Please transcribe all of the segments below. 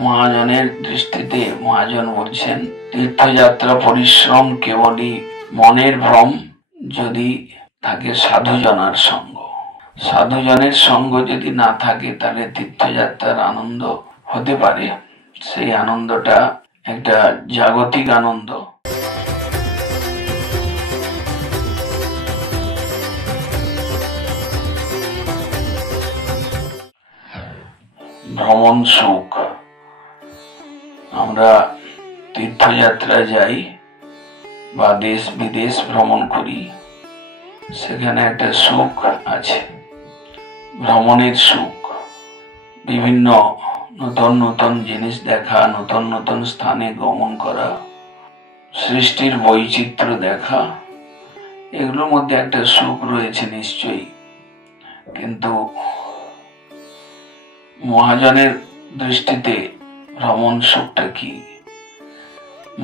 মহাজনের দৃষ্টিতে মহাজন বলছেন, তীর্থযাত্রা পরিশ্রম কেবলই মনের ভ্রম, যদি থাকে সাধুজনার সঙ্গ। সাধুজনের সঙ্গ যদি না থাকে তাহলে তীর্থযাত্রার আনন্দ হতে পারে, সেই আনন্দটা একটা জাগতিক আনন্দ। ভ্রমণ সুখ। আমরা তীর্থযাত্রা যাই বা দেশ বিদেশ ভ্রমণ করি, সেখানে একটা সুখ আছে, ভ্রমণের সুখ। বিভিন্ন নতুন নতুন জিনিস দেখা, নতুন নতুন স্থানে গমন করা, সৃষ্টির বৈচিত্র্য দেখা, এগুলোর মধ্যে একটা সুখ রয়েছে নিশ্চয়ই। কিন্তু মহাজনের দৃষ্টিতে ভ্রমণ সুখটা কি?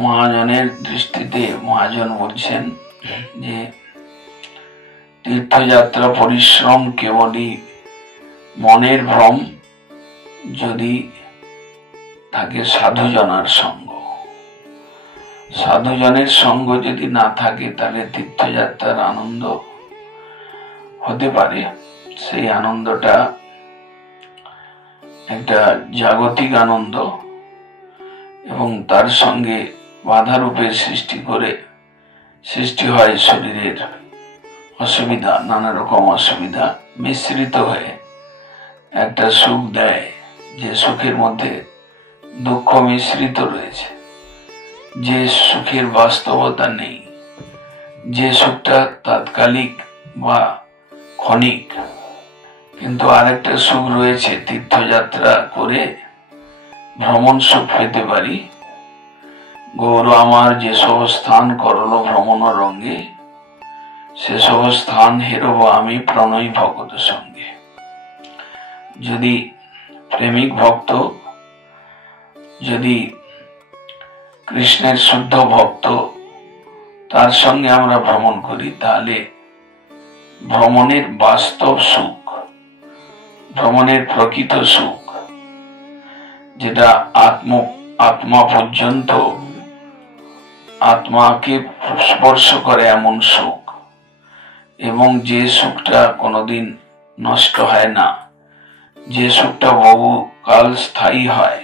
মহাজনের দৃষ্টিতে মহাজন বলছেন যে তীর্থযাত্রা পরিশ্রম কেবলই মনের ভ্রম, যদি থাকে সাধুজনার সঙ্গ। সাধুজনের সঙ্গ যদি না থাকে তাহলে তীর্থযাত্রার আনন্দ হতে পারে, সেই আনন্দটা একটা জাগতিক আনন্দ এবং তার সঙ্গে বাধা রূপের সৃষ্টি হয় শরীরের অসুবিধা, নানা রকম অসুবিধা মিশ্রিত হয়ে একটা সুখ দেয়, যে সুখের মধ্যে দুঃখ মিশ্রিত রয়েছে, যে সুখের বাস্তবতা নেই, যে সুখটা তাৎকালিক বা ক্ষণিক। কিন্তু আরেকটা সুখ রয়েছে, তীর্থযাত্রা করে ভ্রমণ সুখ পেতে পারি। গৌর আমার যেসব স্থান করল ভ্রমণ রঙ্গে, সেসব স্থান হেরব আমি প্রণয় ভগত সঙ্গে। যদি প্রেমিক ভক্ত, যদি কৃষ্ণের শুদ্ধ ভক্ত, তার সঙ্গে আমরা ভ্রমণ করি, তাহলে ভ্রমণের বাস্তব সুখ, ভ্রমণের প্রকৃত সুখ, যেটা আত্মা পর্যন্ত আত্মাকে স্পর্শ করে এমন সুখ, এবং যে সুখটা কোনোদিন নষ্ট হয় না, যে সুখটা বহুকাল স্থায়ী হয়,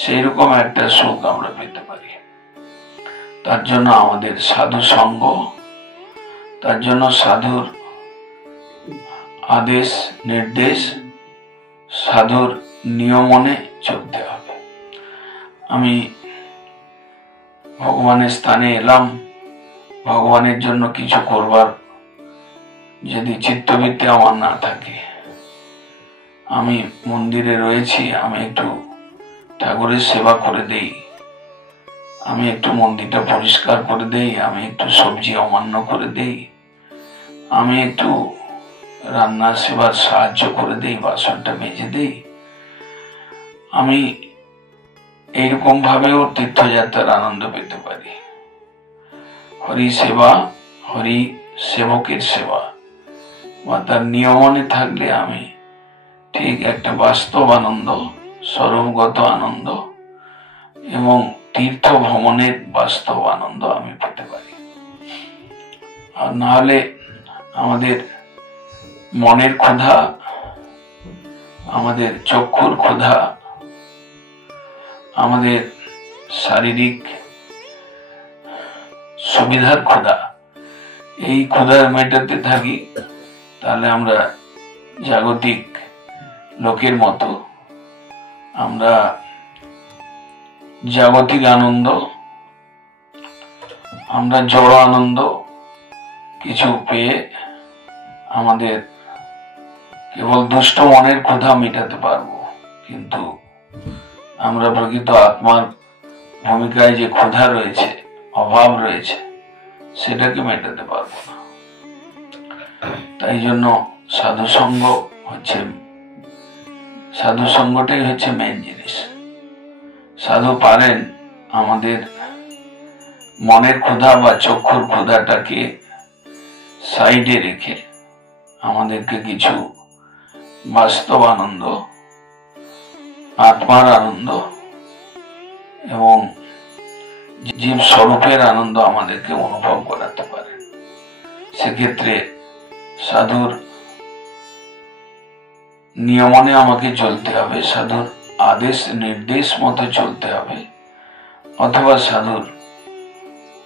সেই রকম একটা সুখ আমরা পেতে পারি। তার জন্য আমাদের সাধু সঙ্গ, তার জন্য সাধুর আদেশ নির্দেশ, সাধুর নিয়মনে চলতে হবে। আমি ভগবানের স্থানে এলাম, ভগবানের জন্য কিছু করবার যদি চিত্তবৃত্তি আমার না থাকে, আমি মন্দিরে রয়েছি, আমি একটু ঠাকুরের সেবা করে দেই, আমি একটু মন্দিরটা পরিষ্কার করে দেই, আমি একটু সবজি অমান্য করে দেই, আমি একটু রান্না সেবার সাহায্য করে দেই, বাসনটা মেজে দেই, আমি এইরকম ভাবেও তীর্থযাত্রার আনন্দ পেতে পারি। হরি সেবা, হরি সেবকের সেবা বা তার নিয়মনে থাকলে আমি ঠিক একটা বাস্তব আনন্দ, স্বরূপগত আনন্দ এবং তীর্থ ভ্রমণের বাস্তব আনন্দ আমি পেতে পারি। আর না হলে আমাদের মনের ক্ষুধা, আমাদের চক্ষুর ক্ষুধা, আমাদের শারীরিক সুবিধার ক্ষুধা, এই ক্ষুধা মেটাতে থাকি, তাহলে আমরা জাগতিক লোকের মতো আমরা জাগতিক আনন্দ, আমরা জড় আনন্দ কিছু পেয়ে আমাদের কেবল দুষ্ট মনের ক্ষুধা মেটাতে পারবো, কিন্তু আমরা প্রকৃত আত্মার ভূমিকায় যে ক্ষুধা রয়েছে, অভাব রয়েছে, সেটাকে মেটাতে পারবো না। তাই জন্য সাধু সঙ্গটাই হচ্ছে মেন জিনিস। সাধু পারেন আমাদের মনের ক্ষুধা বা চক্ষুর ক্ষুধাটাকে সাইডে রেখে আমাদেরকে কিছু বাস্তব আনন্দ, আত্মার আনন্দ এবং জীব স্বরূপের আনন্দ আমাদেরকে অনুভব করাতে পারে। সেক্ষেত্রে সাধুর নিয়মনে আমাকে চলতে হবে, সাধুর আদেশ নির্দেশ মতো চলতে হবে, অথবা সাধুর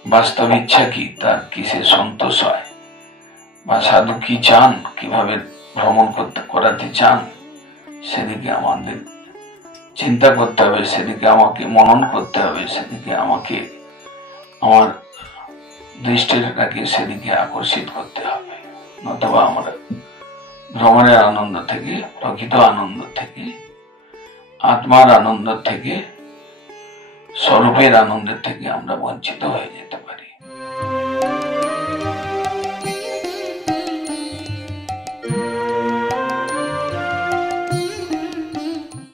বাস্তব ইচ্ছা কি, তার কিসে সন্তোষ হয়, বা সাধু কি চান, কিভাবে ভ্রমণ করাতে চান, সেদিকে আমাদের চিন্তা করতে হবে, সেদিকে আমাকে মনন করতে হবে, সেদিকে আমাকে আমার দৃষ্টিটাকে সেদিকে আকর্ষিত করতে হবে। নতুবা আমরা ভ্রমণের আনন্দ থেকে, প্রকৃত আনন্দ থেকে, আত্মার আনন্দ থেকে, স্বরূপের আনন্দের থেকে আমরা বঞ্চিত হয়ে যেতে